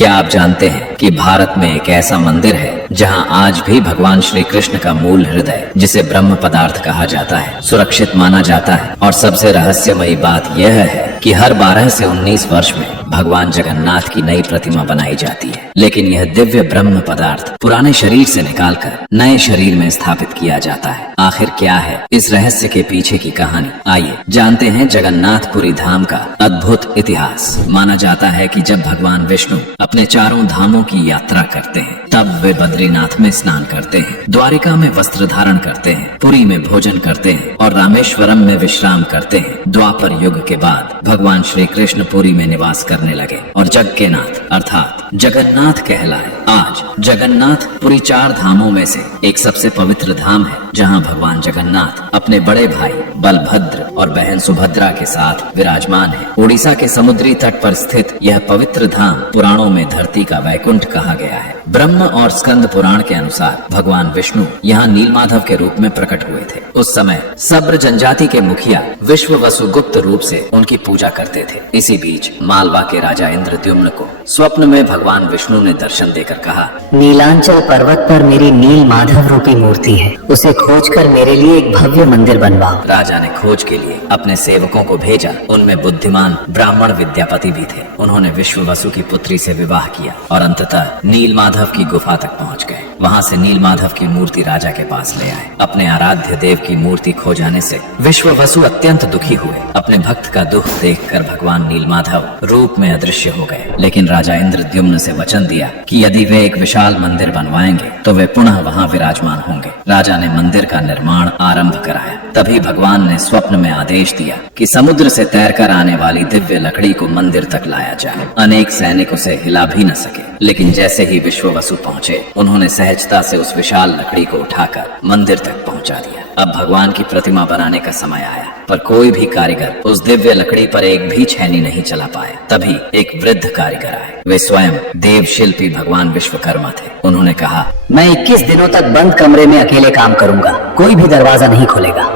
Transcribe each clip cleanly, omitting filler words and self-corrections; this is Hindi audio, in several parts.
क्या आप जानते हैं कि भारत में एक ऐसा मंदिर है जहां आज भी भगवान श्री कृष्ण का मूल हृदय, जिसे ब्रह्म पदार्थ कहा जाता है, सुरक्षित माना जाता है। और सबसे रहस्यमयी बात यह है कि हर 12 से 19 वर्ष में भगवान जगन्नाथ की नई प्रतिमा बनाई जाती है। लेकिन यह दिव्य ब्रह्म पदार्थ पुराने शरीर से निकालकर नए शरीर में स्थापित किया जाता है। आखिर क्या है इस रहस्य के पीछे की कहानी? आइए जानते हैं जगन्नाथपुरी धाम का अद्भुत इतिहास। माना जाता है कि जब भगवान विष्णु अपने चारों धामों की यात्रा करते हैं, तब वे बद्रीनाथ में स्नान करते हैं, द्वारिका में वस्त्र धारण करते हैं, पुरी में भोजन करते हैं और रामेश्वरम में विश्राम करते हैं। द्वापर युग के बाद भगवान श्री कृष्ण पुरी में निवास करने लगे और जग के नाथ अर्थात जगन्नाथ कहलाए। आज जगन्नाथ पुरी 4 धामों में से एक सबसे पवित्र धाम है, जहां भगवान जगन्नाथ अपने बड़े भाई बलभद्र और बहन सुभद्रा के साथ विराजमान है। उड़ीसा के समुद्री तट पर स्थित यह पवित्र धाम पुराणों में धरती का वैकुंठ कहा गया है। ब्रह्म और स्कंद पुराण के अनुसार भगवान विष्णु यहाँ नीलमाधव के रूप में प्रकट हुए थे। उस समय सब्र जनजाति के मुखिया विश्ववसु गुप्त रूप से उनकी पूजा करते थे। इसी बीच मालवा के राजा इंद्रद्युम्न को स्वप्न में भगवान विष्णु ने दर्शन देकर कहा, नीलांचल पर्वत पर मेरी नील माधव रूपी मूर्ति है, उसे खोजकर मेरे लिए एक भव्य मंदिर बनवाओ। राजा ने खोज के लिए अपने सेवकों को भेजा। उनमें बुद्धिमान ब्राह्मण विद्यापति भी थे। उन्होंने विश्ववसु की पुत्री से विवाह किया और अंततः नीलमाधव की गुफा तक पहुंच गए। वहां से नीलमाधव की मूर्ति राजा के पास ले आए। अपने आराध्य देव की मूर्ति खो जाने से विश्ववसु अत्यंत दुखी हुए। अपने भक्त का दुख देखकर भगवान नीलमाधव रूप में अदृश्य हो गए। लेकिन राजा इंद्रद्युम्न से वचन दिया कि यदि वे एक विशाल मंदिर बनवाएंगे तो वे पुनः वहां विराजमान होंगे। राजा ने मंदिर का निर्माण आरंभ कराया। तभी भगवान ने स्वप्न में आदेश दिया कि समुद्र से तैरकर आने वाली दिव्य लकड़ी को मंदिर तक लाया जाए। अनेक सैनिक उसे हिला भी न सके, लेकिन जैसे ही विश्ववसु पहुंचे, उन्होंने सहजता से उस विशाल लकड़ी को उठाकर मंदिर तक पहुंचा दिया। अब भगवान की प्रतिमा बनाने का समय आया, पर कोई भी कारीगर उस दिव्य लकड़ी पर एक भी छेनी नहीं चला पाया। तभी एक वृद्ध कारीगर आए। वे स्वयं देव शिल्पी भगवान विश्वकर्मा थे। उन्होंने कहा, मैं 21 दिनों तक बंद कमरे में अकेले काम करूंगा, कोई भी दरवाजा नहीं खोलेगा।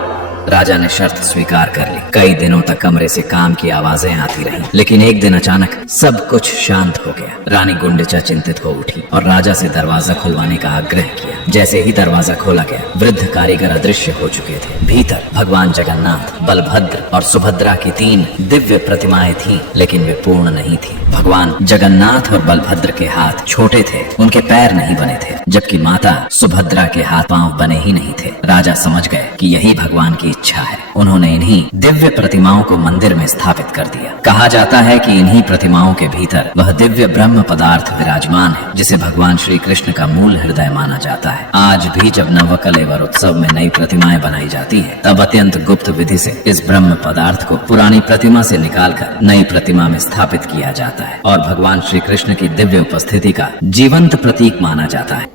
राजा ने शर्त स्वीकार कर ली। कई दिनों तक कमरे से काम की आवाजें आती रहीं, लेकिन एक दिन अचानक सब कुछ शांत हो गया। रानी गुंडिचा चिंतित हो उठी और राजा से दरवाजा खुलवाने का आग्रह किया। जैसे ही दरवाजा खोला गया, वृद्ध कारीगर अदृश्य हो चुके थे। भीतर भगवान जगन्नाथ, बलभद्र और सुभद्रा की 3 दिव्य प्रतिमाएं थीं, लेकिन वे पूर्ण नहीं थी। भगवान जगन्नाथ और बलभद्र के हाथ छोटे थे, उनके पैर नहीं बने थे, जबकि माता सुभद्रा के हाथ पांव बने ही नहीं थे। राजा समझ गए कि यही भगवान की इच्छा है। उन्होंने इन्हीं दिव्य प्रतिमाओं को मंदिर में स्थापित कर दिया। कहा जाता है कि इन्हीं प्रतिमाओं के भीतर वह दिव्य ब्रह्म पदार्थ विराजमान है, जिसे भगवान श्री कृष्ण का मूल हृदय माना जाता है। आज भी जब नवकलेवर उत्सव में नई प्रतिमाएं बनाई जाती है, तब अत्यंत गुप्त विधि से इस ब्रह्म पदार्थ को पुरानी प्रतिमा से निकालकर नई प्रतिमा में स्थापित किया जाता है और भगवान श्री कृष्ण की दिव्य उपस्थिति का जीवंत प्रतीक माना जाता है।